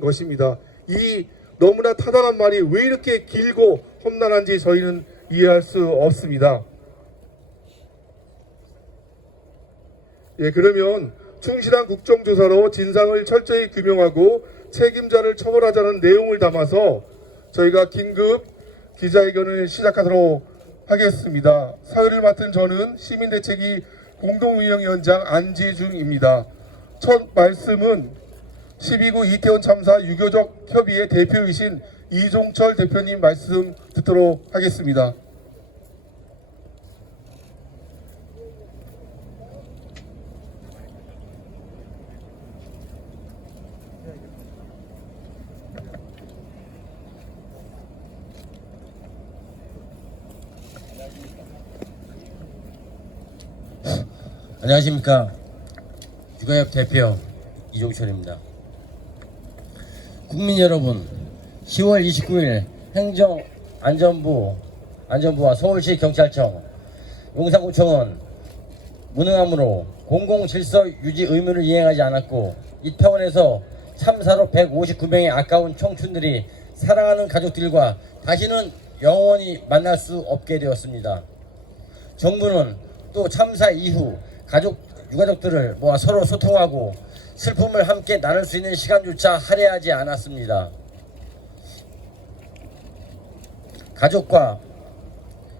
것입니다. 이 너무나 타당한 말이 왜 이렇게 길고 험난한지 저희는 이해할 수 없습니다. 예, 그러면 충실한 국정조사로 진상을 철저히 규명하고 책임자를 처벌하자는 내용을 담아서 저희가 긴급 기자회견을 시작하도록 하겠습니다. 사회를 맡은 저는 시민대책위 공동운영위원장 안지중입니다. 첫 말씀은 12구 이태원 참사 유교적 협의회 대표이신 이종철 대표님 말씀 듣도록 하겠습니다. 안녕하십니까. 유가협 대표 이종철입니다. 국민 여러분, 10월 29일 행정안전부와 서울시 경찰청, 용산구청은 무능함으로 공공질서 유지 의무를 이행하지 않았고 이태원에서 참사로 159명의 아까운 청춘들이 사랑하는 가족들과 다시는 영원히 만날 수 없게 되었습니다. 정부는 또 참사 이후 유가족들을 모아 서로 소통하고 슬픔을 함께 나눌 수 있는 시간조차 할애하지 않았습니다. 가족과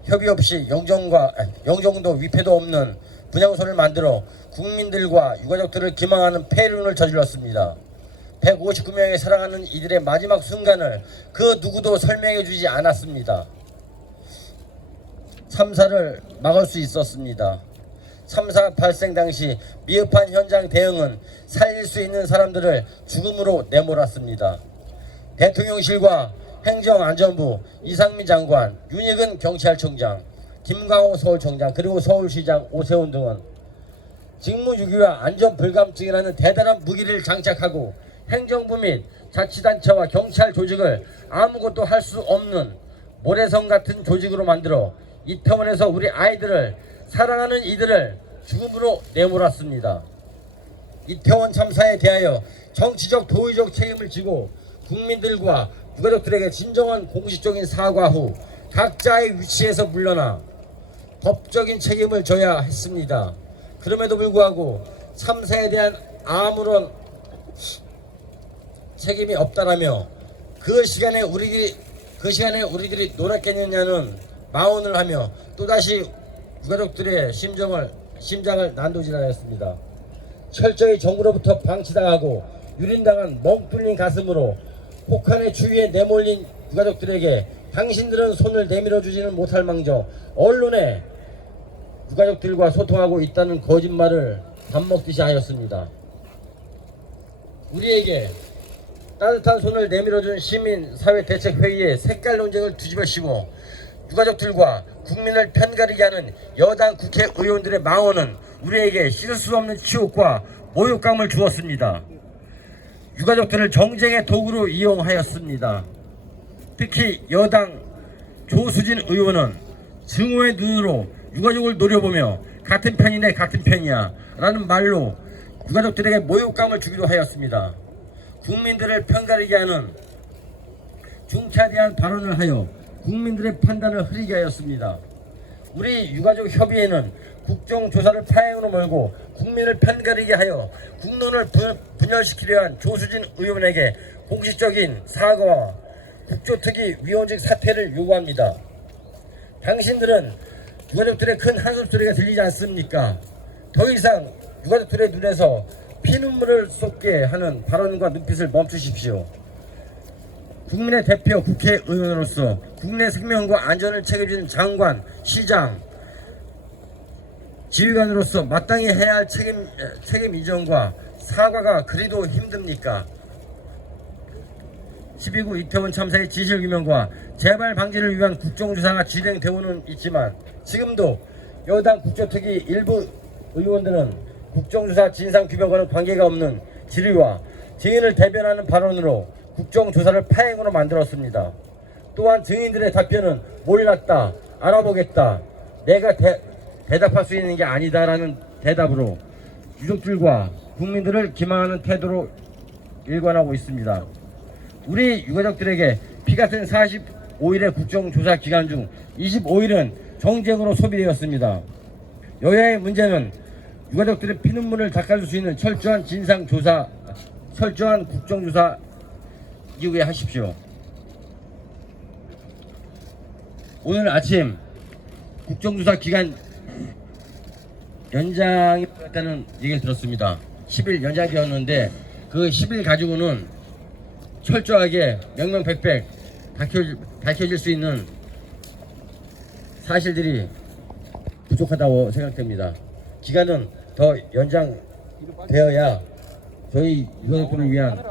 협의 없이 영정도 위패도 없는 분향소를 만들어 국민들과 유가족들을 기망하는 폐륜을 저질렀습니다. 159명의 사랑하는 이들의 마지막 순간을 그 누구도 설명해 주지 않았습니다. 참사를 막을 수 있었습니다. 참사 발생 당시 미흡한 현장 대응은 살릴 수 있는 사람들을 죽음으로 내몰았습니다. 대통령실과 행정안전부 이상민 장관, 윤익은 경찰청장, 김광호 서울청장, 그리고 서울시장 오세훈 등은 직무유기와 안전불감증이라는 대단한 무기를 장착하고 행정부 및 자치단체와 경찰 조직을 아무것도 할 수 없는 모래성 같은 조직으로 만들어 이태원에서 우리 아이들을, 사랑하는 이들을 죽음으로 내몰았습니다. 이태원 참사에 대하여 정치적 도의적 책임을 지고 국민들과 유가족들에게 진정한 공식적인 사과 후 각자의 위치에서 물러나 법적인 책임을 져야 했습니다. 그럼에도 불구하고 참사에 대한 아무런 책임이 없다라며 그 시간에 우리들이 놀았겠느냐는 마언을 하며 또다시 유가족들의 심장을 난도질하였습니다. 철저히 정부로부터 방치당하고 유린당한 멍 뚫린 가슴으로 폭탄의 주위에 내몰린 유가족들에게 당신들은 손을 내밀어주지는 못할 망정 언론에 유가족들과 소통하고 있다는 거짓말을 밥 먹듯이 하였습니다. 우리에게 따뜻한 손을 내밀어준 시민사회대책회의의 색깔 논쟁을 뒤집어 씌워 유가족들과 국민을 편가르게 하는 여당 국회의원들의 망언은 우리에게 씻을 수 없는 치욕과 모욕감을 주었습니다. 유가족들을 정쟁의 도구로 이용하였습니다. 특히 여당 조수진 의원은 증오의 눈으로 유가족을 노려보며 같은 편이네 같은 편이야 라는 말로 유가족들에게 모욕감을 주기도 하였습니다. 국민들을 편가르게 하는 중차대한 발언을 하여 국민들의 판단을 흐리게 하였습니다. 우리 유가족 협의회는 국정조사를 파행으로 몰고 국민을 편가르게 하여 국론을 분열시키려 한 조수진 의원에게 공식적인 사과와 국조특위 위원직 사퇴를 요구합니다. 당신들은 유가족들의 큰 한숨소리가 들리지 않습니까? 더 이상 유가족들의 눈에서 피눈물을 쏟게 하는 발언과 눈빛을 멈추십시오. 국민의 대표 국회의원으로서 국내 생명과 안전을 책임지는 장관, 시장, 지휘관으로서 마땅히 해야 할 책임 이전과 사과가 그리도 힘듭니까? 12구 이태원 참사의 진실규명과 재발 방지를 위한 국정조사가 진행되고는 있지만 지금도 여당 국조특위 일부 의원들은 국정조사 진상규명과는 관계가 없는 질의와 증인을 대변하는 발언으로 국정조사를 파행으로 만들었습니다. 또한 증인들의 답변은 몰랐다, 알아보겠다, 내가 대답할 수 있는 게 아니다라는 대답으로 유족들과 국민들을 기망하는 태도로 일관하고 있습니다. 우리 유가족들에게 피 같은 45일의 국정조사 기간 중 25일은 정쟁으로 소비되었습니다. 여야의 문제는 유가족들의 피눈물을 닦아줄 수 있는 철저한 진상조사, 철저한 국정조사 이후에 하십시오. 오늘 아침 국정조사 기간 연장이 되었다는 얘기를 들었습니다. 10일 연장되었는데 그 10일 가지고는 철저하게 명명백백 밝혀질 수 있는 사실들이 부족하다고 생각됩니다. 기간은 더 연장되어야 저희 유가족들을 위한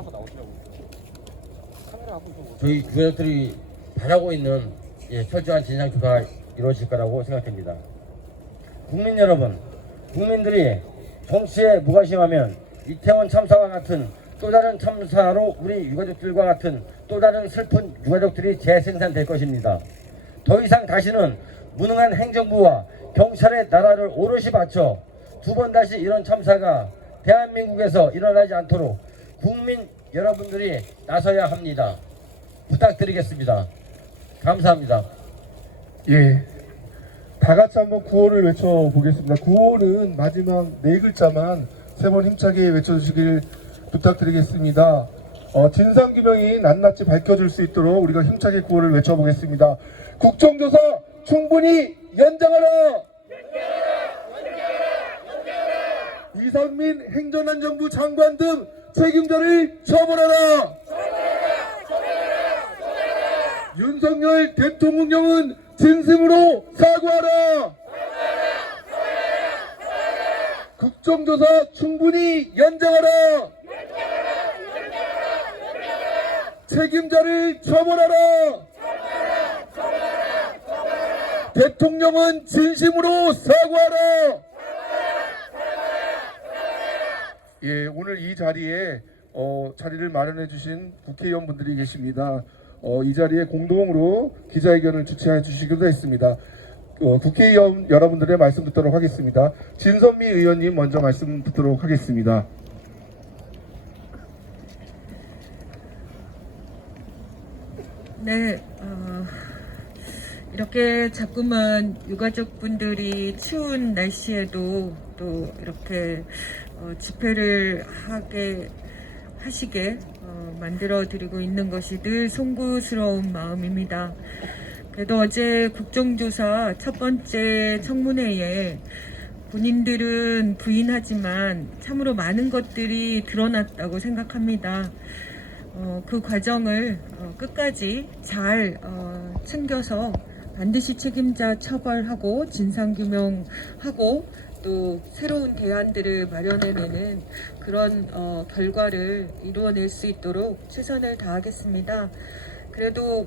저희 유가족들이 바라고 있는 철저한 진상조사가 이루어질 거라고 생각됩니다. 국민 여러분, 국민들이 정치에 무관심하면 이태원 참사와 같은 또 다른 참사로 우리 유가족들과 같은 또 다른 슬픈 유가족들이 재생산될 것입니다. 더 이상 다시는 무능한 행정부와 경찰의 나라를 오롯이 바쳐 두 번 다시 이런 참사가 대한민국에서 일어나지 않도록 국민 여러분들이 나서야 합니다. 부탁드리겠습니다. 감사합니다. 예, 다 같이 한번 구호를 외쳐보겠습니다. 구호는 마지막 네 글자만 세 번 힘차게 외쳐주시길 부탁드리겠습니다. 진상규명이 낱낱이 밝혀질 수 있도록 우리가 힘차게 구호를 외쳐보겠습니다. 국정조사 충분히 연장하라! 이상민 행정안전부 장관 등 책임자를 처벌하라! 윤석열 대통령은 진심으로 사과하라! 국정조사 충분히 연장하라! 책임자를 처벌하라! 대통령은 진심으로 사과하라! 예, 오늘 이 자리에 자리를 마련해 주신 국회의원분들이 계십니다. 이 자리에 공동으로 기자회견을 주최해 주시기도 했습니다. 국회의원 여러분들의 말씀 듣도록 하겠습니다. 진선미 의원님 먼저 말씀 듣도록 하겠습니다. 네, 이렇게 자꾸만 유가족분들이 추운 날씨에도 또 이렇게 집회를 하시게 만들어 드리고 있는 것이 늘 송구스러운 마음입니다. 그래도 어제 국정조사 첫 번째 청문회에 본인들은 부인하지만 참으로 많은 것들이 드러났다고 생각합니다. 그 과정을 끝까지 잘 챙겨서 반드시 책임자 처벌하고 진상규명하고 또 새로운 대안들을 마련해내는 그런 결과를 이루어낼 수 있도록 최선을 다하겠습니다. 그래도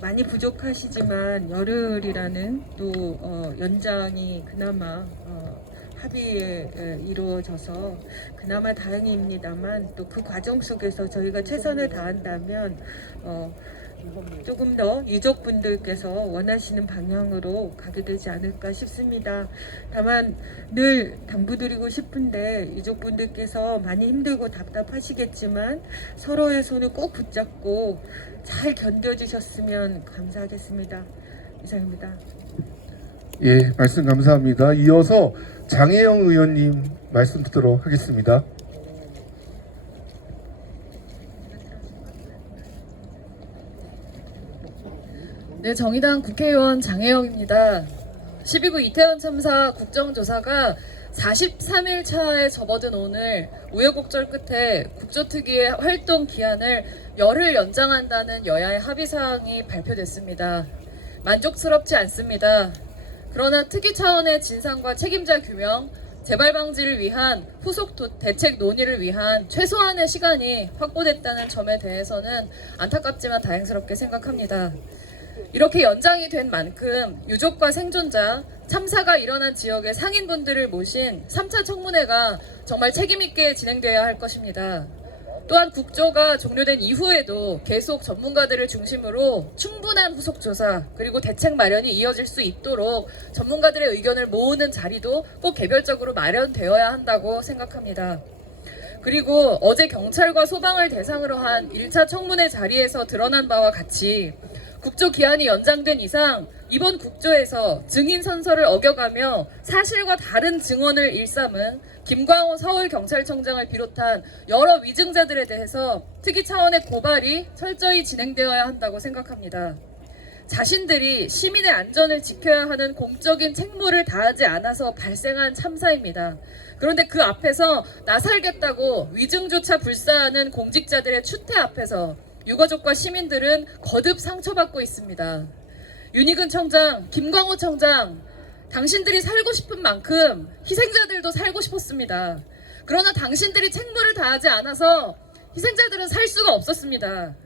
많이 부족하시지만 열흘이라는 또 연장이 그나마 합의에 이루어져서 그나마 다행입니다만 또 그 과정 속에서 저희가 최선을 다한다면 조금 더 유족분들께서 원하시는 방향으로 가게 되지 않을까 싶습니다. 다만 늘 당부드리고 싶은데 유족분들께서 많이 힘들고 답답하시겠지만 서로의 손을 꼭 붙잡고 잘 견뎌주셨으면 감사하겠습니다. 이상입니다. 예, 말씀 감사합니다. 이어서 장혜영 의원님 말씀 듣도록 하겠습니다. 네, 정의당 국회의원 장혜영입니다. 12구 이태원 참사 국정조사가 43일 차에 접어든 오늘 우여곡절 끝에 국조특위의 활동 기한을 열흘 연장한다는 여야의 합의사항이 발표됐습니다. 만족스럽지 않습니다. 그러나 특위 차원의 진상과 책임자 규명, 재발 방지를 위한 후속 대책 논의를 위한 최소한의 시간이 확보됐다는 점에 대해서는 안타깝지만 다행스럽게 생각합니다. 이렇게 연장이 된 만큼 유족과 생존자, 참사가 일어난 지역의 상인분들을 모신 3차 청문회가 정말 책임있게 진행되어야 할 것입니다. 또한 국조가 종료된 이후에도 계속 전문가들을 중심으로 충분한 후속조사 그리고 대책 마련이 이어질 수 있도록 전문가들의 의견을 모으는 자리도 꼭 개별적으로 마련되어야 한다고 생각합니다. 그리고 어제 경찰과 소방을 대상으로 한 1차 청문회 자리에서 드러난 바와 같이 국조 기한이 연장된 이상 이번 국조에서 증인 선서를 어겨가며 사실과 다른 증언을 일삼은 김광호 서울경찰청장을 비롯한 여러 위증자들에 대해서 특위 차원의 고발이 철저히 진행되어야 한다고 생각합니다. 자신들이 시민의 안전을 지켜야 하는 공적인 책무를 다하지 않아서 발생한 참사입니다. 그런데 그 앞에서 나설겠다고 위증조차 불사하는 공직자들의 추태 앞에서 유가족과 시민들은 거듭 상처받고 있습니다. 윤희근 청장, 김광호 청장, 당신들이 살고 싶은 만큼 희생자들도 살고 싶었습니다. 그러나 당신들이 책무를 다하지 않아서 희생자들은 살 수가 없었습니다.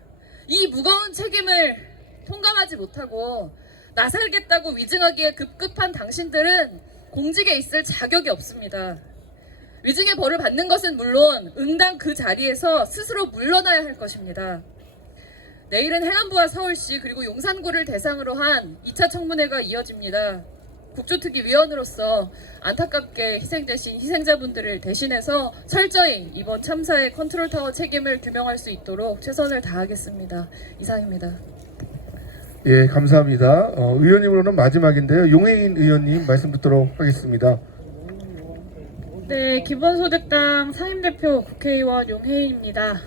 이 무거운 책임을 통감하지 못하고 나설겠다고 위증하기에 급급한 당신들은 공직에 있을 자격이 없습니다. 위증의 벌을 받는 것은 물론 응당 그 자리에서 스스로 물러나야 할 것입니다. 내일은 행안부와 서울시 그리고 용산구를 대상으로 한 2차 청문회가 이어집니다. 국조특위위원으로서 안타깝게 희생되신 희생자분들을 대신해서 철저히 이번 참사의 컨트롤타워 책임을 규명할 수 있도록 최선을 다하겠습니다. 이상입니다. 예, 감사합니다. 의원님으로는 마지막인데요. 용혜인 의원님 말씀 듣도록 하겠습니다. 네, 기본소득당 상임대표 국회의원 용혜인입니다.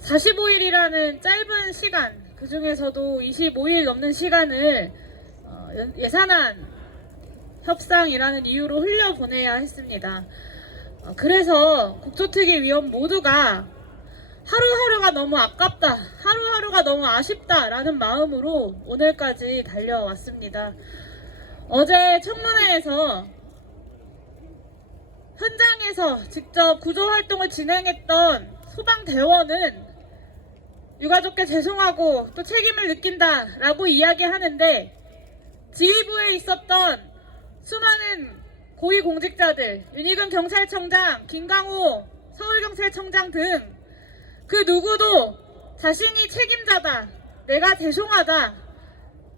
45일이라는 짧은 시간, 그 중에서도 25일 넘는 시간을 예산안 협상이라는 이유로 흘려보내야 했습니다. 그래서 국조특위위원 모두가 하루하루가 너무 아깝다, 하루하루가 너무 아쉽다라는 마음으로 오늘까지 달려왔습니다. 어제 청문회에서 현장에서 직접 구조활동을 진행했던 소방대원은 유가족께 죄송하고 또 책임을 느낀다라고 이야기하는데 지휘부에 있었던 수많은 고위공직자들, 윤희근 경찰청장, 김광호 서울경찰청장 등 그 누구도 자신이 책임자다, 내가 죄송하다,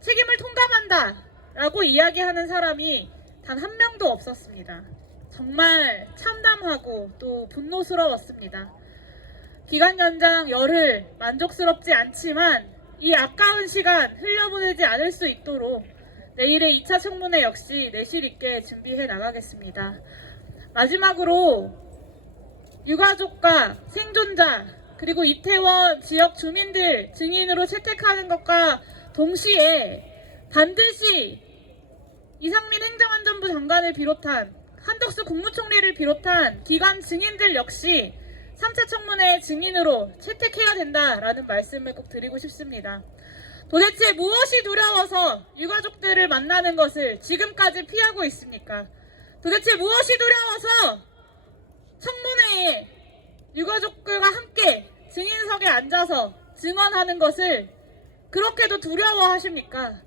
책임을 통감한다 라고 이야기하는 사람이 단 한 명도 없었습니다. 정말 참담하고 또 분노스러웠습니다. 기간 연장 열흘 만족스럽지 않지만 이 아까운 시간 흘려보내지 않을 수 있도록 내일의 2차 청문회 역시 내실 있게 준비해 나가겠습니다. 마지막으로 유가족과 생존자 그리고 이태원 지역 주민들 증인으로 채택하는 것과 동시에 반드시 이상민 행정안전부 장관을 비롯한 한덕수 국무총리를 비롯한 기관 증인들 역시 3차 청문회 증인으로 채택해야 된다라는 말씀을 꼭 드리고 싶습니다. 도대체 무엇이 두려워서 유가족들을 만나는 것을 지금까지 피하고 있습니까? 도대체 무엇이 두려워서 청문회에 유가족들과 함께 증인석에 앉아서 증언하는 것을 그렇게도 두려워하십니까?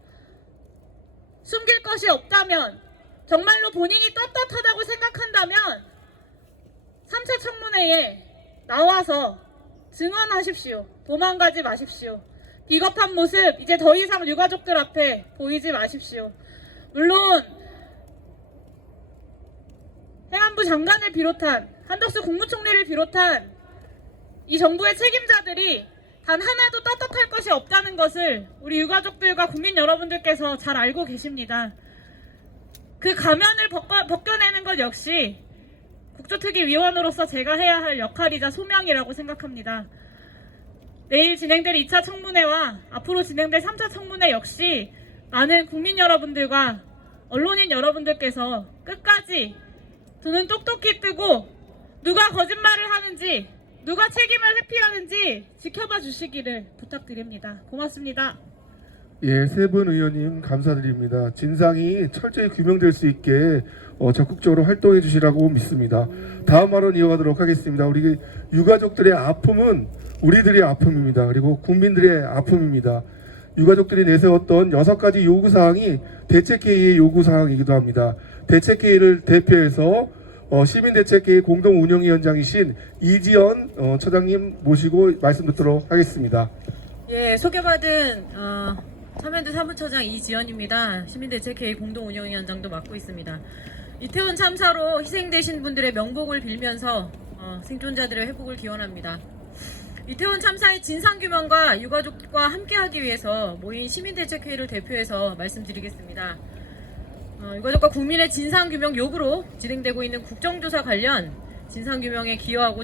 숨길 것이 없다면, 정말로 본인이 떳떳하다고 생각한다면 3차 청문회에 나와서 증언하십시오. 도망가지 마십시오. 비겁한 모습 이제 더 이상 유가족들 앞에 보이지 마십시오. 물론 행안부 장관을 비롯한 한덕수 국무총리를 비롯한 이 정부의 책임자들이 단 하나도 떳떳할 것이 없다는 것을 우리 유가족들과 국민 여러분들께서 잘 알고 계십니다. 그 가면을 벗겨내는 것 역시 국조특위위원으로서 제가 해야 할 역할이자 소명이라고 생각합니다. 내일 진행될 2차 청문회와 앞으로 진행될 3차 청문회 역시 많은 국민 여러분들과 언론인 여러분들께서 끝까지 두 눈 똑똑히 뜨고 누가 거짓말을 하는지, 누가 책임을 회피하는지 지켜봐 주시기를 부탁드립니다. 고맙습니다. 예, 세 분 의원님 감사드립니다. 진상이 철저히 규명될 수 있게 적극적으로 활동해 주시라고 믿습니다. 다음 발언 이어가도록 하겠습니다. 우리 유가족들의 아픔은 우리들의 아픔입니다. 그리고 국민들의 아픔입니다. 유가족들이 내세웠던 6가지 요구사항이 대책회의의 요구사항이기도 합니다. 대책회의를 대표해서 시민대책회의 공동운영위원장이신 이지연 처장님 모시고 말씀 듣도록 하겠습니다. 예, 소개받은 참여연대 사무처장 이지연입니다. 시민대책회의 공동운영위원장도 맡고 있습니다. 이태원 참사로 희생되신 분들의 명복을 빌면서 생존자들의 회복을 기원합니다. 이태원 참사의 진상규명과 유가족과 함께하기 위해서 모인 시민대책회의를 대표해서 말씀드리겠습니다. 유가족과 국민의 진상규명 요구로 진행되고 있는 국정조사 관련 진상규명에 기여하고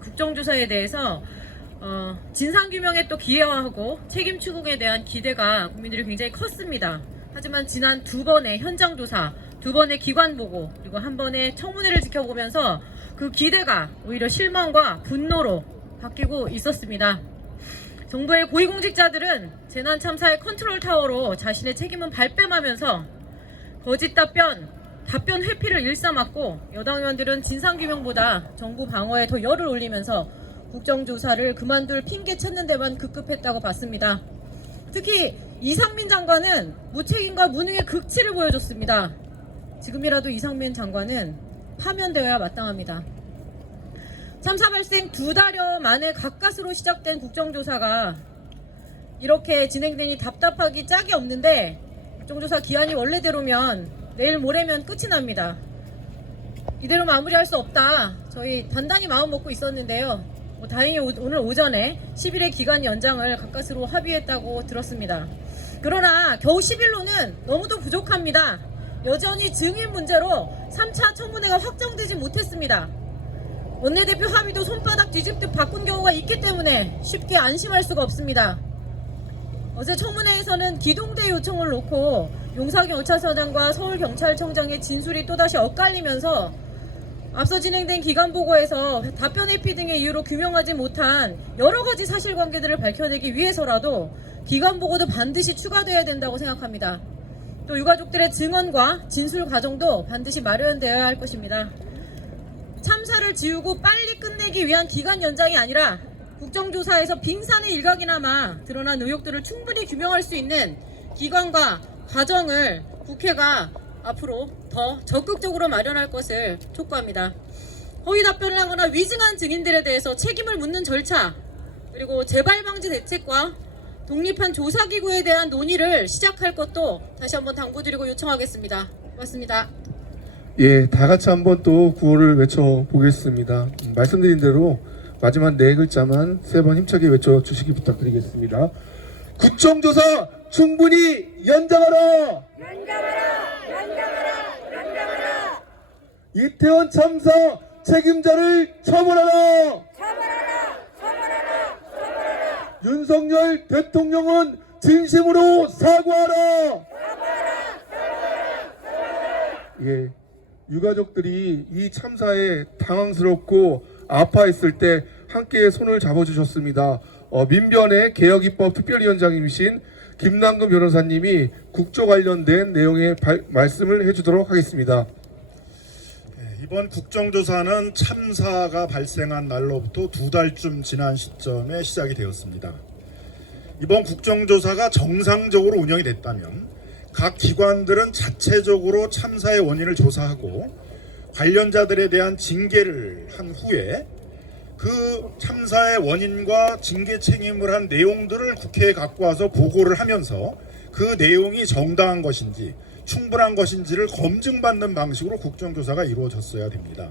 국정조사에 대해서 진상규명에 또 기여하고 책임 추궁에 대한 기대가 국민들이 굉장히 컸습니다. 하지만 지난 두 번의 현장조사, 두 번의 기관보고, 그리고 한 번의 청문회를 지켜보면서 그 기대가 오히려 실망과 분노로 바뀌고 있었습니다. 정부의 고위공직자들은 재난참사의 컨트롤타워로 자신의 책임은 발뺌하면서 거짓 답변 회피를 일삼았고, 여당 의원들은 진상규명보다 정부 방어에 더 열을 올리면서 국정조사를 그만둘 핑계 찾는 데만 급급했다고 봤습니다. 특히 이상민 장관은 무책임과 무능의 극치를 보여줬습니다. 지금이라도 이상민 장관은 파면되어야 마땅합니다. 참사 발생 2달여 만에 가까스로 시작된 국정조사가 이렇게 진행되니 답답하기 짝이 없는데, 국정조사 기한이 원래대로면 내일 모레면 끝이 납니다. 이대로 마무리할 수 없다, 저희 단단히 마음 먹고 있었는데요. 다행히 오늘 오전에 10일의 기간 연장을 가까스로 합의했다고 들었습니다. 그러나 겨우 10일로는 너무도 부족합니다. 여전히 증인 문제로 3차 청문회가 확정되지 못했습니다. 원내대표 합의도 손바닥 뒤집듯 바꾼 경우가 있기 때문에 쉽게 안심할 수가 없습니다. 어제 청문회에서는 기동대 요청을 놓고 용사경 5차서장과 서울경찰청장의 진술이 또다시 엇갈리면서 앞서 진행된 기간보고에서 답변 회피 등의 이유로 규명하지 못한 여러 가지 사실관계들을 밝혀내기 위해서라도 기간보고도 반드시 추가되어야 된다고 생각합니다. 또 유가족들의 증언과 진술 과정도 반드시 마련되어야 할 것입니다. 참사를 지우고 빨리 끝내기 위한 기간 연장이 아니라 국정조사에서 빙산의 일각이나마 드러난 의혹들을 충분히 규명할 수 있는 기관과 과정을 국회가 앞으로 더 적극적으로 마련할 것을 촉구합니다. 허위 답변을 하거나 위증한 증인들에 대해서 책임을 묻는 절차, 그리고 재발 방지 대책과 독립한 조사기구에 대한 논의를 시작할 것도 다시 한번 당부드리고 요청하겠습니다. 고맙습니다. 예, 다 같이 한번 또 구호를 외쳐보겠습니다. 말씀드린 대로 마지막 4글자만 3번 힘차게 외쳐주시기 부탁드리겠습니다. 국정조사 충분히 연장하라! 연장하라! 이태원 참사 책임자를 처벌하라! 윤석열 대통령은 진심으로 사과하라! 예, 유가족들이 이 참사에 당황스럽고 아파했을 때 함께 손을 잡아주셨습니다. 민변의 개혁입법 특별위원장님이신 김남근 변호사님이 국조 관련된 내용의 말씀을 해주도록 하겠습니다. 이번 국정조사는 참사가 발생한 날로부터 2달쯤 지난 시점에 시작이 되었습니다. 이번 국정조사가 정상적으로 운영이 됐다면 각 기관들은 자체적으로 참사의 원인을 조사하고 관련자들에 대한 징계를 한 후에 그 참사의 원인과 징계 책임을 한 내용들을 국회에 갖고 와서 보고를 하면서 그 내용이 정당한 것인지 충분한 것인지를 검증받는 방식으로 국정조사가 이루어졌어야 됩니다.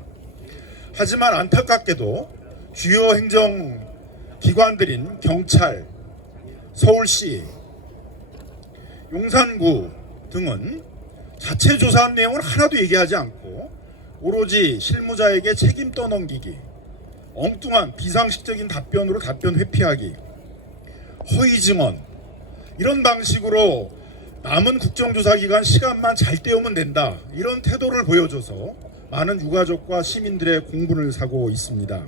하지만 안타깝게도 주요 행정기관들인 경찰, 서울시, 용산구 등은 자체 조사한 내용을 하나도 얘기하지 않고 오로지 실무자에게 책임 떠넘기기, 엉뚱한 비상식적인 답변으로 답변 회피하기, 허위 증언, 이런 방식으로 남은 국정조사 기간 시간만 잘 때우면 된다, 이런 태도를 보여줘서 많은 유가족과 시민들의 공분을 사고 있습니다.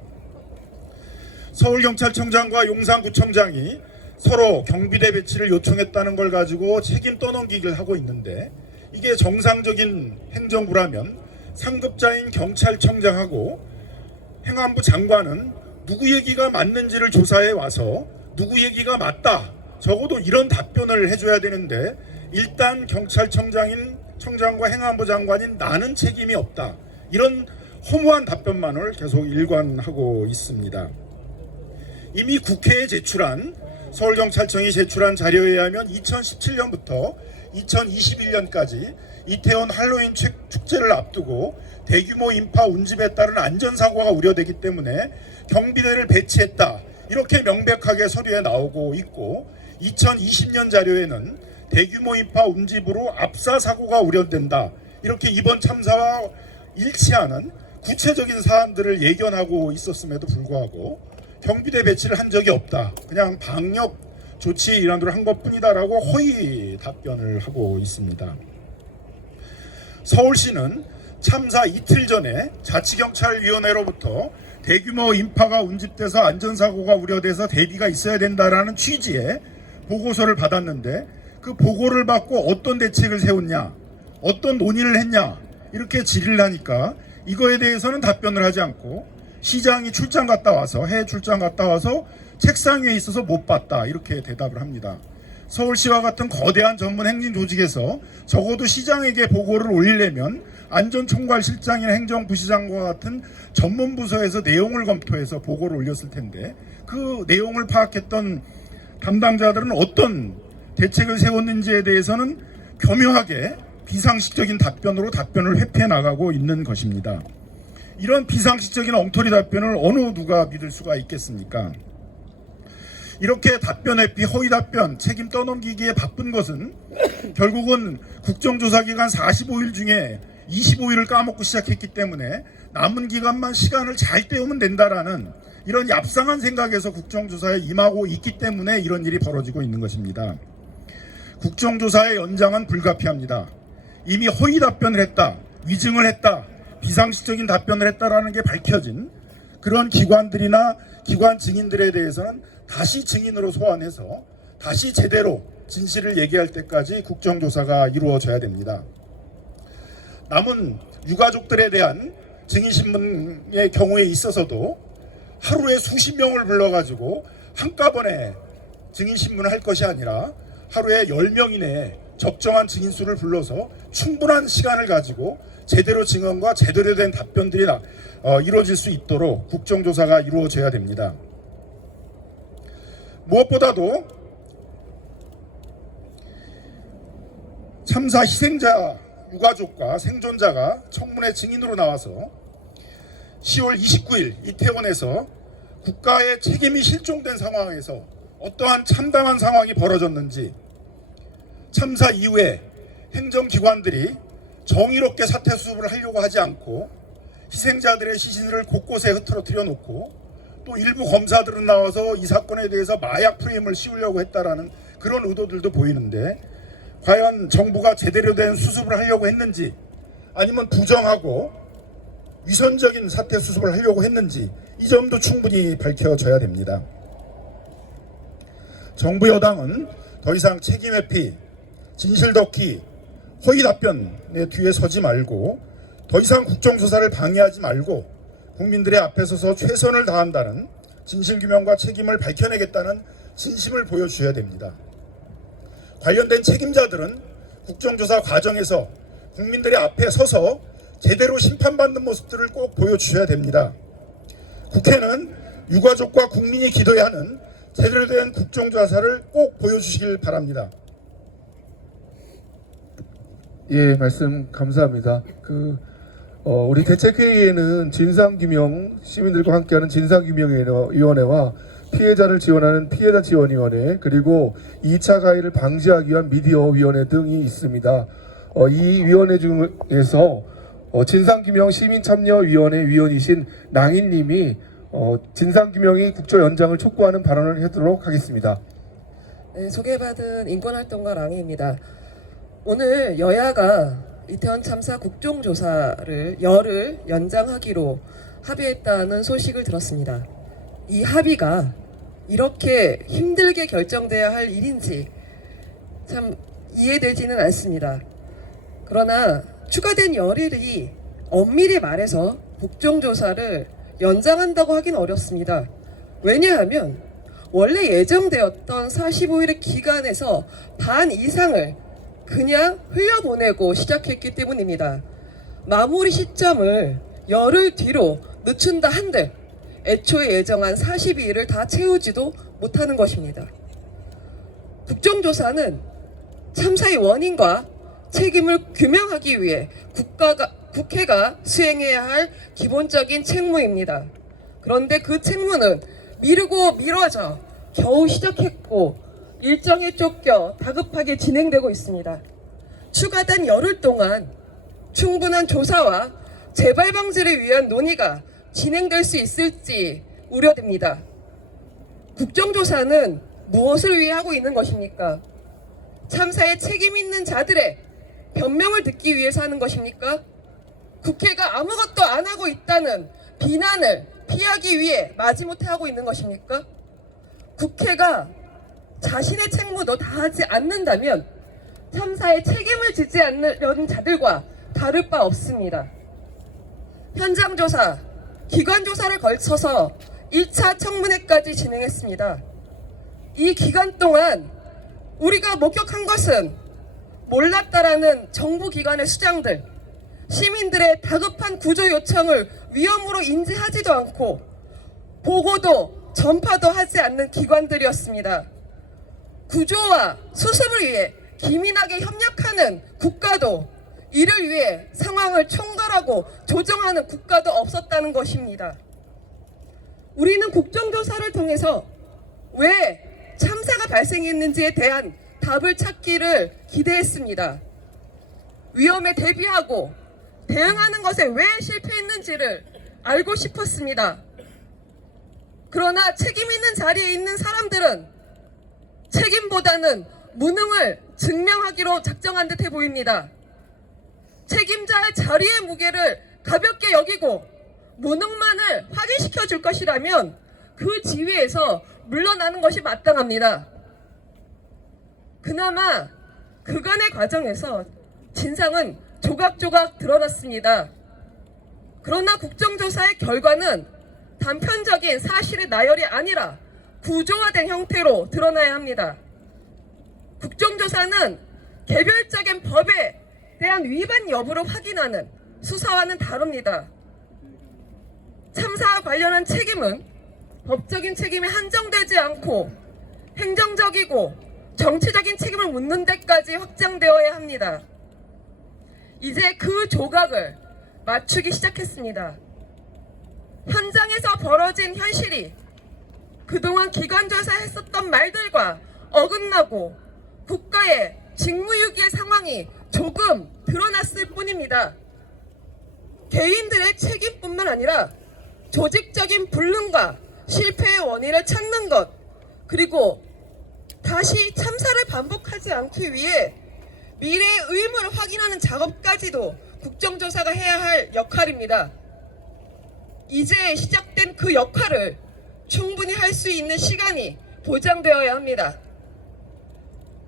서울경찰청장과 용산구청장이 서로 경비대 배치를 요청했다는 걸 가지고 책임 떠넘기기를 하고 있는데, 이게 정상적인 행정부라면 상급자인 경찰청장하고 행안부 장관은 누구 얘기가 맞는지를 조사해 와서 누구 얘기가 맞다, 적어도 이런 답변을 해줘야 되는데, 일단 경찰청장과 행안부 장관인 나는 책임이 없다, 이런 허무한 답변만을 계속 일관하고 있습니다. 이미 국회에 제출한, 서울경찰청이 제출한 자료에 의하면 2017년부터 2021년까지 이태원 할로윈 축제를 앞두고 대규모 인파 운집에 따른 안전사고가 우려되기 때문에 경비대를 배치했다. 이렇게 명백하게 서류에 나오고 있고 2020년 자료에는 대규모 인파 운집으로 압사 사고가 우려된다. 이렇게 이번 참사와 일치하는 구체적인 사안들을 예견하고 있었음에도 불구하고 경비대 배치를 한 적이 없다. 그냥 방역 조치 일환으로 한 것뿐이다라고 허위 답변을 하고 있습니다. 서울시는 참사 이틀 전에 자치경찰위원회로부터 대규모 인파가 운집돼서 안전사고가 우려돼서 대비가 있어야 된다라는 취지의 보고서를 받았는데 그 보고를 받고 어떤 대책을 세웠냐, 어떤 논의를 했냐 이렇게 질의를 하니까 이거에 대해서는 답변을 하지 않고 시장이 출장 갔다 와서 해외 출장 갔다 와서 책상 위에 있어서 못 봤다 이렇게 대답을 합니다. 서울시와 같은 거대한 전문 행진 조직에서 적어도 시장에게 보고를 올리려면 안전총괄실장이나 행정부시장과 같은 전문 부서에서 내용을 검토해서 보고를 올렸을 텐데 그 내용을 파악했던 담당자들은 어떤 대책을 세웠는지에 대해서는 교묘하게 비상식적인 답변으로 답변을 회피해 나가고 있는 것입니다. 이런 비상식적인 엉터리 답변을 어느 누가 믿을 수가 있겠습니까? 이렇게 답변 회피, 허위 답변, 책임 떠넘기기에 바쁜 것은 결국은 국정조사 기간 45일 중에 25일을 까먹고 시작했기 때문에 남은 기간만 시간을 잘 때우면 된다라는 이런 얍상한 생각에서 국정조사에 임하고 있기 때문에 이런 일이 벌어지고 있는 것입니다. 국정조사의 연장은 불가피합니다. 이미 허위 답변을 했다, 위증을 했다, 비상식적인 답변을 했다라는 게 밝혀진 그런 기관들이나 기관 증인들에 대해서는 다시 증인으로 소환해서 다시 제대로 진실을 얘기할 때까지 국정조사가 이루어져야 됩니다. 남은 유가족들에 대한 증인신문의 경우에 있어서도 하루에 수십 명을 불러가지고 한꺼번에 증인신문을 할 것이 아니라 하루에 10명 이내에 적정한 증인수를 불러서 충분한 시간을 가지고 제대로 증언과 제대로 된 답변들이 이루어질 수 있도록 국정조사가 이루어져야 됩니다. 무엇보다도 참사 희생자 유가족과 생존자가 청문회 증인으로 나와서 10월 29일 이태원에서 국가의 책임이 실종된 상황에서 어떠한 참담한 상황이 벌어졌는지, 참사 이후에 행정기관들이 정의롭게 사태 수습을 하려고 하지 않고 희생자들의 시신을 곳곳에 흐트러뜨려 놓고 또 일부 검사들은 나와서 이 사건에 대해서 마약 프레임을 씌우려고 했다라는 그런 의도들도 보이는데, 과연 정부가 제대로 된 수습을 하려고 했는지 아니면 부정하고 위선적인 사태 수습을 하려고 했는지 이 점도 충분히 밝혀져야 됩니다. 정부 여당은 더 이상 책임 회피, 진실 덮기, 허위 답변의 뒤에 서지 말고 더 이상 국정조사를 방해하지 말고 국민들의 앞에 서서 최선을 다한다는 진실규명과 책임을 밝혀내겠다는 진심을 보여주셔야 됩니다. 관련된 책임자들은 국정조사 과정에서 국민들의 앞에 서서 제대로 심판받는 모습들을 꼭 보여주셔야 됩니다. 국회는 유가족과 국민이 기도해야 하는 제대로 된 국정조사를 꼭 보여주시길 바랍니다. 예, 말씀 감사합니다. 우리 대책회의에는 진상규명, 시민들과 함께하는 진상규명위원회와 피해자를 지원하는 피해자 지원위원회, 그리고 2차 가해를 방지하기 위한 미디어위원회 등이 있습니다. 이 위원회 중에서 진상규명 시민참여위원회 위원이신 랑인님이 진상규명이 국조 연장을 촉구하는 발언을 하도록 하겠습니다. 네, 소개받은 인권활동가 랑이입니다. 오늘 여야가 이태원 참사 국정조사를 열흘 연장하기로 합의했다는 소식을 들었습니다. 이 합의가 이렇게 힘들게 결정돼야 할 일인지 참 이해되지는 않습니다. 그러나 추가된 열흘이 엄밀히 말해서 국정조사를 연장한다고 하긴 어렵습니다. 왜냐하면 원래 예정되었던 45일의 기간에서 반 이상을 그냥 흘려보내고 시작했기 때문입니다. 마무리 시점을 열흘 뒤로 늦춘다 한들 애초에 예정한 42일을 다 채우지도 못하는 것입니다. 국정조사는 참사의 원인과 책임을 규명하기 위해 국회가 수행해야 할 기본적인 책무입니다. 그런데 그 책무는 미루고 미뤄져 겨우 시작했고 일정에 쫓겨 다급하게 진행되고 있습니다. 추가된 열흘 동안 충분한 조사와 재발 방지를 위한 논의가 진행될 수 있을지 우려됩니다. 국정조사는 무엇을 위해 하고 있는 것입니까? 참사에 책임 있는 자들의 변명을 듣기 위해서 하는 것입니까? 국회가 아무것도 안 하고 있다는 비난을 피하기 위해 마지못해 하고 있는 것입니까? 국회가 자신의 책무도 다하지 않는다면 참사에 책임을 지지 않으려는 자들과 다를 바 없습니다. 현장 조사, 기관 조사를 걸쳐서 1차 청문회까지 진행했습니다. 이 기간 동안 우리가 목격한 것은 몰랐다라는 정부 기관의 수장들, 시민들의 다급한 구조 요청을 위험으로 인지하지도 않고 보고도 전파도 하지 않는 기관들이었습니다. 구조와 수습을 위해 기민하게 협력하는 국가도 이를 위해 상황을 총괄하고 조정하는 국가도 없었다는 것입니다. 우리는 국정조사를 통해서 왜 참사가 발생했는지에 대한 답을 찾기를 기대했습니다. 위험에 대비하고 대응하는 것에 왜 실패했는지를 알고 싶었습니다. 그러나 책임 있는 자리에 있는 사람들은 책임보다는 무능을 증명하기로 작정한 듯해 보입니다. 책임자의 자리의 무게를 가볍게 여기고 무능만을 확인시켜 줄 것이라면 그 지위에서 물러나는 것이 마땅합니다. 그나마 그간의 과정에서 진상은 조각조각 드러났습니다. 그러나 국정조사의 결과는 단편적인 사실의 나열이 아니라 구조화된 형태로 드러나야 합니다. 국정조사는 개별적인 법에 대한 위반 여부를 확인하는 수사와는 다릅니다. 참사와 관련한 책임은 법적인 책임이 한정되지 않고 행정적이고 정치적인 책임을 묻는 데까지 확장되어야 합니다. 이제 그 조각을 맞추기 시작했습니다. 현장에서 벌어진 현실이 그동안 기관조사 했었던 말들과 어긋나고 국가의 직무유기의 상황이 조금 드러났을 뿐입니다. 개인들의 책임뿐만 아니라 조직적인 불능과 실패의 원인을 찾는 것, 그리고 다시 참사를 반복하지 않기 위해 미래의 의무를 확인하는 작업까지도 국정조사가 해야 할 역할입니다. 이제 시작된 그 역할을 충분히 할 수 있는 시간이 보장되어야 합니다.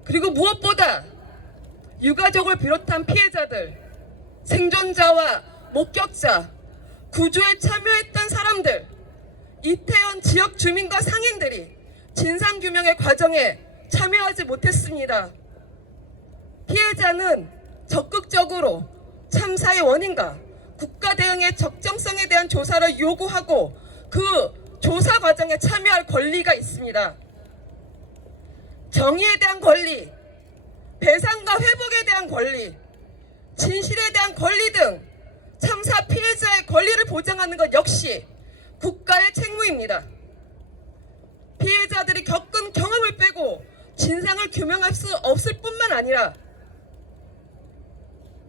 그리고 무엇보다 유가족을 비롯한 피해자들, 생존자와 목격자, 구조에 참여했던 사람들, 이태원 지역 주민과 상인들이 진상규명의 과정에 참여하지 못했습니다. 피해자는 적극적으로 참사의 원인과 국가 대응의 적정성에 대한 조사를 요구하고 그 조사 과정에 참여할 권리가 있습니다. 정의에 대한 권리, 배상과 회복에 대한 권리, 진실에 대한 권리 등 참사 피해자의 권리를 보장하는 것 역시 국가의 책무입니다. 피해자들이 겪은 경험을 빼고 진상을 규명할 수 없을 뿐만 아니라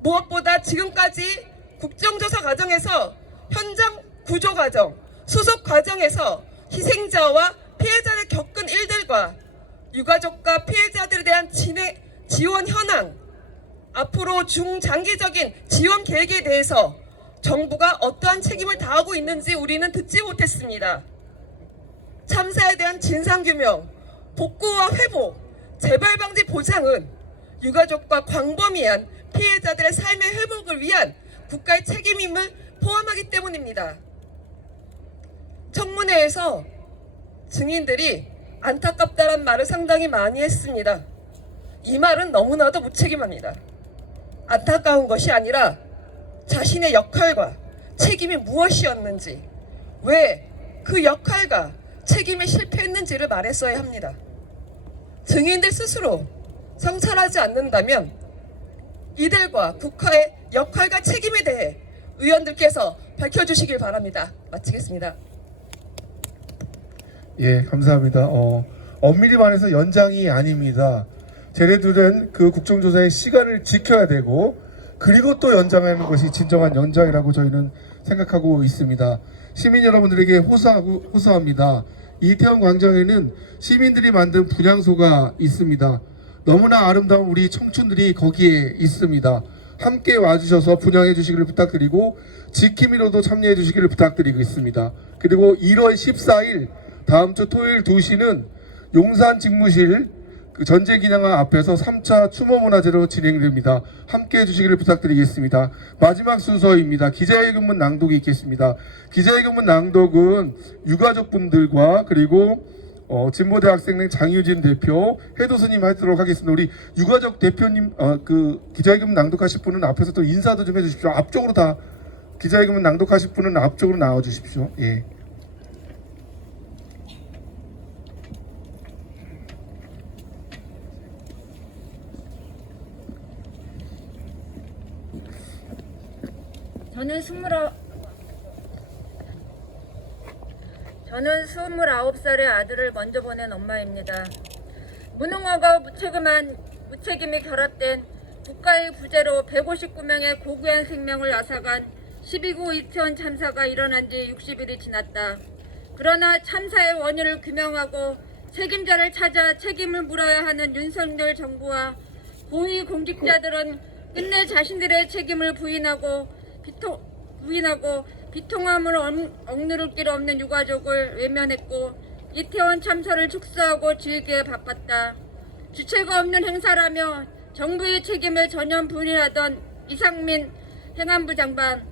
무엇보다 지금까지 국정조사 과정에서 현장 구조 과정, 수습 과정에서 희생자와 피해자를 겪은 일들과 유가족과 피해자들에 대한 지원 현황, 앞으로 중장기적인 지원 계획에 대해서 정부가 어떠한 책임을 다하고 있는지 우리는 듣지 못했습니다. 참사에 대한 진상규명, 복구와 회복, 재발방지 보장은 유가족과 광범위한 피해자들의 삶의 회복을 위한 국가의 책임임을 포함하기 때문입니다. 청문회에서 증인들이 안타깝다란 말을 상당히 많이 했습니다. 이 말은 너무나도 무책임합니다. 안타까운 것이 아니라 자신의 역할과 책임이 무엇이었는지, 왜 그 역할과 책임에 실패했는지를 말했어야 합니다. 증인들 스스로 성찰하지 않는다면 이들과 국가의 역할과 책임에 대해 의원들께서 밝혀주시길 바랍니다. 마치겠습니다. 예, 감사합니다. 엄밀히 말해서 연장이 아닙니다. 쟤네들은 그 국정조사의 시간을 지켜야 되고 그리고 또 연장하는 것이 진정한 연장이라고 저희는 생각하고 있습니다. 시민 여러분들에게 호소합니다. 이태원 광장에는 시민들이 만든 분향소가 있습니다. 너무나 아름다운 우리 청춘들이 거기에 있습니다. 함께 와주셔서 분향해 주시기를 부탁드리고 지킴이로도 참여해 주시기를 부탁드리고 있습니다. 그리고 1월 14일 다음 주 토요일 2시는 용산 집무실 그 전제기념관 앞에서 3차 추모문화제로 진행됩니다. 함께 해주시기를 부탁드리겠습니다. 마지막 순서입니다. 기자회견문 낭독이 있겠습니다. 기자회견문 낭독은 유가족분들과 그리고 진보대학생회 장유진 대표, 해도스님 하도록 하겠습니다. 우리 유가족 대표님 그 기자회견문 낭독하실 분은 앞에서 또 인사도 좀 해주십시오. 앞쪽으로 다 기자회견문 낭독하실 분은 앞쪽으로 나와주십시오. 예. 저는 29살의 아들을 먼저 보낸 엄마입니다. 무능하고 무책임이 결합된 국가의 부재로 159명의 고귀한 생명을 앗아간 12구 이태원 참사가 일어난 지 60일이 지났다. 그러나 참사의 원인을 규명하고 책임자를 찾아 책임을 물어야 하는 윤석열 정부와 고위 공직자들은 끝내 자신들의 책임을 부인하고 비통함을 억누를 길 없는 유가족을 외면했고 이태원 참사를 축소하고 지우기에 바빴다. 주체가 없는 행사라며 정부의 책임을 전혀 부인하던 이상민 행안부 장관,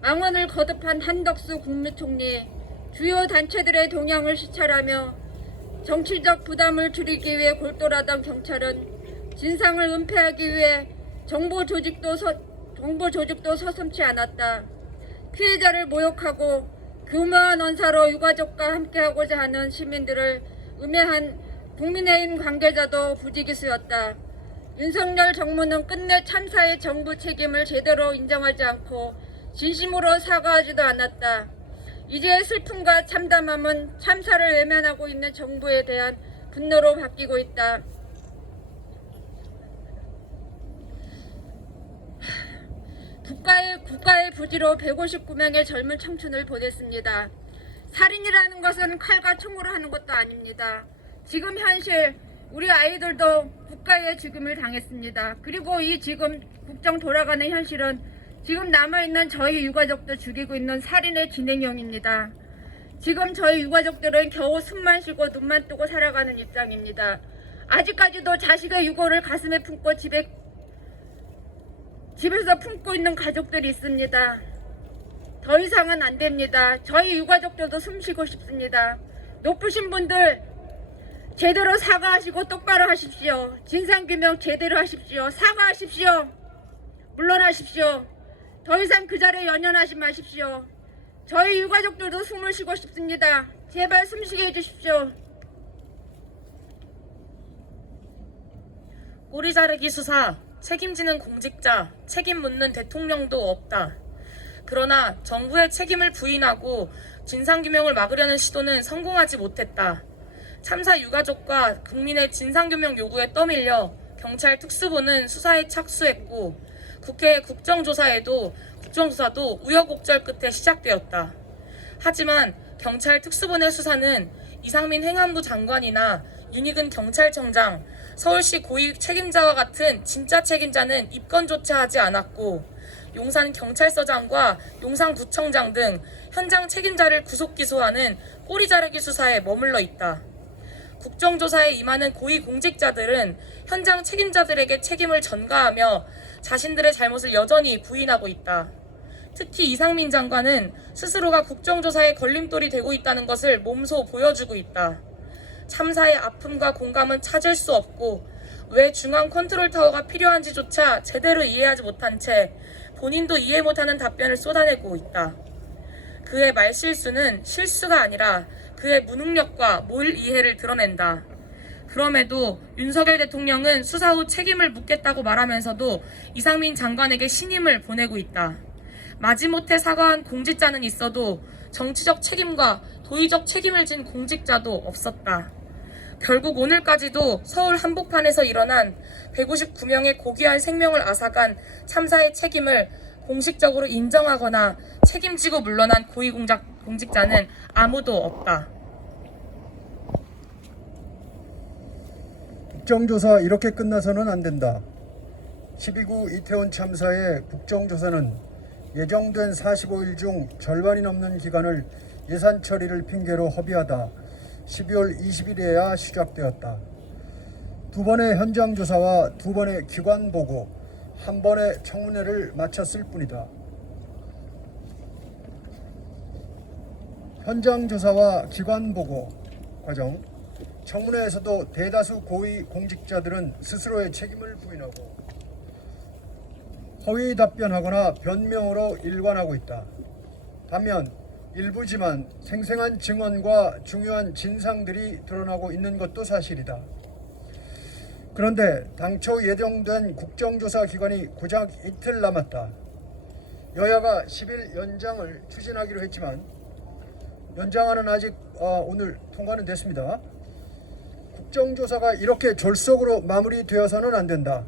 망언을 거듭한 한덕수 국무총리, 주요 단체들의 동향을 시찰하며 정치적 부담을 줄이기 위해 골똘하던 경찰은 진상을 은폐하기 위해 정보 조직도 서슴지 않았다. 피해자를 모욕하고 교묘한 언사로 유가족과 함께하고자 하는 시민들을 음해한 국민의힘 관계자도 부지기수였다. 윤석열 정부는 끝내 참사의 정부 책임을 제대로 인정하지 않고 진심으로 사과하지도 않았다. 이제 슬픔과 참담함은 참사를 외면하고 있는 정부에 대한 분노로 바뀌고 있다. 국가의 부지로 159명의 젊은 청춘을 보냈습니다. 살인이라는 것은 칼과 총으로 하는 것도 아닙니다. 지금 현실 우리 아이들도 국가의 죽음을 당했습니다. 그리고 이 지금 국정 돌아가는 현실은 지금 남아있는 저희 유가족도 죽이고 있는 살인의 진행형입니다. 지금 저희 유가족들은 겨우 숨만 쉬고 눈만 뜨고 살아가는 입장입니다. 아직까지도 자식의 유고를 가슴에 품고 집에서 품고 있는 가족들이 있습니다. 더 이상은 안 됩니다. 저희 유가족들도 숨쉬고 싶습니다. 높으신 분들 제대로 사과하시고 똑바로 하십시오. 진상규명 제대로 하십시오. 사과하십시오. 물러나십시오. 더 이상 그 자리에 연연하지 마십시오. 저희 유가족들도 숨을 쉬고 싶습니다. 제발 숨쉬게 해주십시오. 꼬리 자르기 수사, 책임지는 공직자, 책임 묻는 대통령도 없다. 그러나 정부의 책임을 부인하고 진상규명을 막으려는 시도는 성공하지 못했다. 참사 유가족과 국민의 진상규명 요구에 떠밀려 경찰 특수부는 수사에 착수했고 국회 국정조사도 우여곡절 끝에 시작되었다. 하지만 경찰 특수부 내 수사는 이상민 행안부 장관이나 윤희근 경찰청장, 서울시 고위 책임자와 같은 진짜 책임자는 입건조차 하지 않았고 용산 경찰서장과 용산구청장 등 현장 책임자를 구속 기소하는 꼬리 자르기 수사에 머물러 있다. 국정조사에 임하는 고위 공직자들은 현장 책임자들에게 책임을 전가하며 자신들의 잘못을 여전히 부인하고 있다. 특히 이상민 장관은 스스로가 국정조사에 걸림돌이 되고 있다는 것을 몸소 보여주고 있다. 참사의 아픔과 공감은 찾을 수 없고 왜 중앙 컨트롤타워가 필요한지조차 제대로 이해하지 못한 채 본인도 이해 못하는 답변을 쏟아내고 있다. 그의 말실수는 실수가 아니라 그의 무능력과 몰이해를 드러낸다. 그럼에도 윤석열 대통령은 수사 후 책임을 묻겠다고 말하면서도 이상민 장관에게 신임을 보내고 있다. 마지못해 사과한 공직자는 있어도 정치적 책임과 도의적 책임을 진 공직자도 없었다. 결국 오늘까지도 서울 한복판에서 일어난 159명의 고귀한 생명을 앗아간 참사의 책임을 공식적으로 인정하거나 책임지고 물러난 고위공직자는 아무도 없다. 국정조사 이렇게 끝나서는 안 된다. 12구 이태원 참사의 국정조사는 예정된 45일 중 절반이 넘는 기간을 예산 처리를 핑계로 허비하다 12월 20일에야 시작되었다. 2번의 현장 조사와 2번의 기관 보고, 1번의 청문회를 마쳤을 뿐이다. 현장 조사와 기관 보고 과정, 청문회에서도 대다수 고위 공직자들은 스스로의 책임을 부인하고 허위 답변하거나 변명으로 일관하고 있다. 반면 일부지만 생생한 증언과 중요한 진상들이 드러나고 있는 것도 사실이다. 그런데 당초 예정된 국정조사 기간이 고작 이틀 남았다. 여야가 10일 연장을 추진하기로 했지만 연장안은 아직 오늘 통과는 됐습니다. 국정조사가 이렇게 졸속으로 마무리되어서는 안 된다.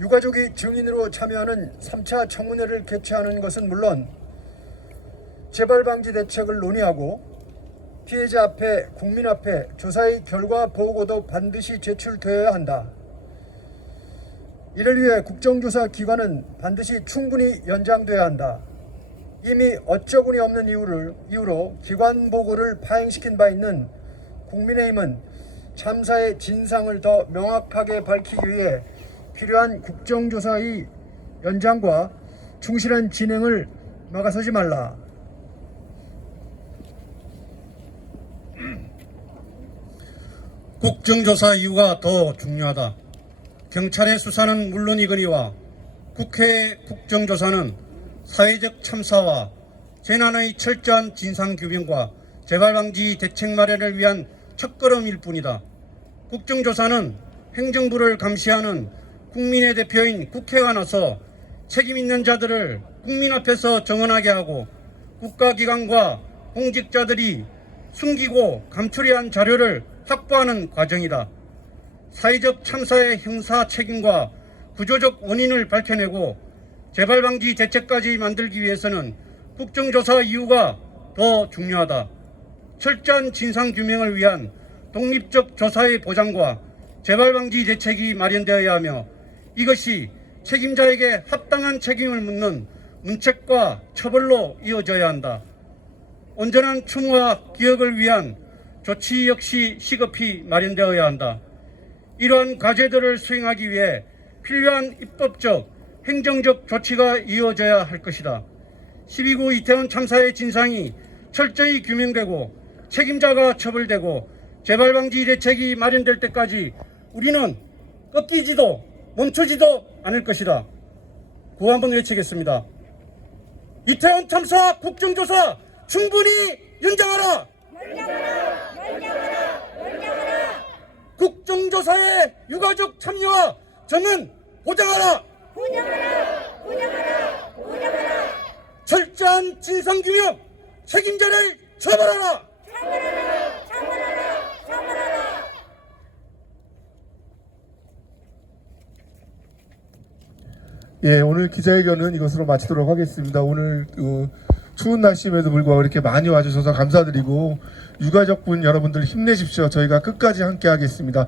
유가족이 증인으로 참여하는 3차 청문회를 개최하는 것은 물론 재발방지 대책을 논의하고 피해자 앞에, 국민 앞에 조사의 결과 보고도 반드시 제출되어야 한다. 이를 위해 국정조사 기간은 반드시 충분히 연장돼야 한다. 이미 어처구니 없는 이유로 기관 보고를 파행시킨 바 있는 국민의힘은 참사의 진상을 더 명확하게 밝히기 위해 필요한 국정조사의 연장과 충실한 진행을 막아서지 말라. 국정조사 이유가 더 중요하다. 경찰의 수사는 물론이거니와 국회의 국정조사는 사회적 참사와 재난의 철저한 진상규명과 재발방지 대책 마련을 위한 첫걸음일 뿐이다. 국정조사는 행정부를 감시하는 국민의 대표인 국회가 나서 책임 있는 자들을 국민 앞에서 정언하게 하고 국가기관과 공직자들이 숨기고 감추려 한 자료를 확보하는 과정이다. 사회적 참사의 형사 책임과 구조적 원인을 밝혀내고 재발방지 대책까지 만들기 위해서는 국정조사 이유가 더 중요하다. 철저한 진상규명을 위한 독립적 조사의 보장과 재발방지 대책이 마련되어야 하며 이것이 책임자에게 합당한 책임을 묻는 문책과 처벌로 이어져야 한다. 온전한 추모와 기억을 위한 조치 역시 시급히 마련되어야 한다. 이러한 과제들을 수행하기 위해 필요한 입법적, 행정적 조치가 이어져야 할 것이다. 12구 이태원 참사의 진상이 철저히 규명되고 책임자가 처벌되고 재발방지 대책이 마련될 때까지 우리는 꺾이지도 멈추지도 않을 것이다. 구호 한번 외치겠습니다. 이태원 참사 국정조사 충분히 연장하라! 국정조사의 유가족 참여와 정은 보장하라! 철저한 진상규명, 책임자를 처벌하라! 예, 오늘 기자회견은 이것으로 마치도록 하겠습니다. 오늘 추운 날씨임에도 불구하고 이렇게 많이 와주셔서 감사드리고 유가족분 여러분들 힘내십시오. 저희가 끝까지 함께 하겠습니다.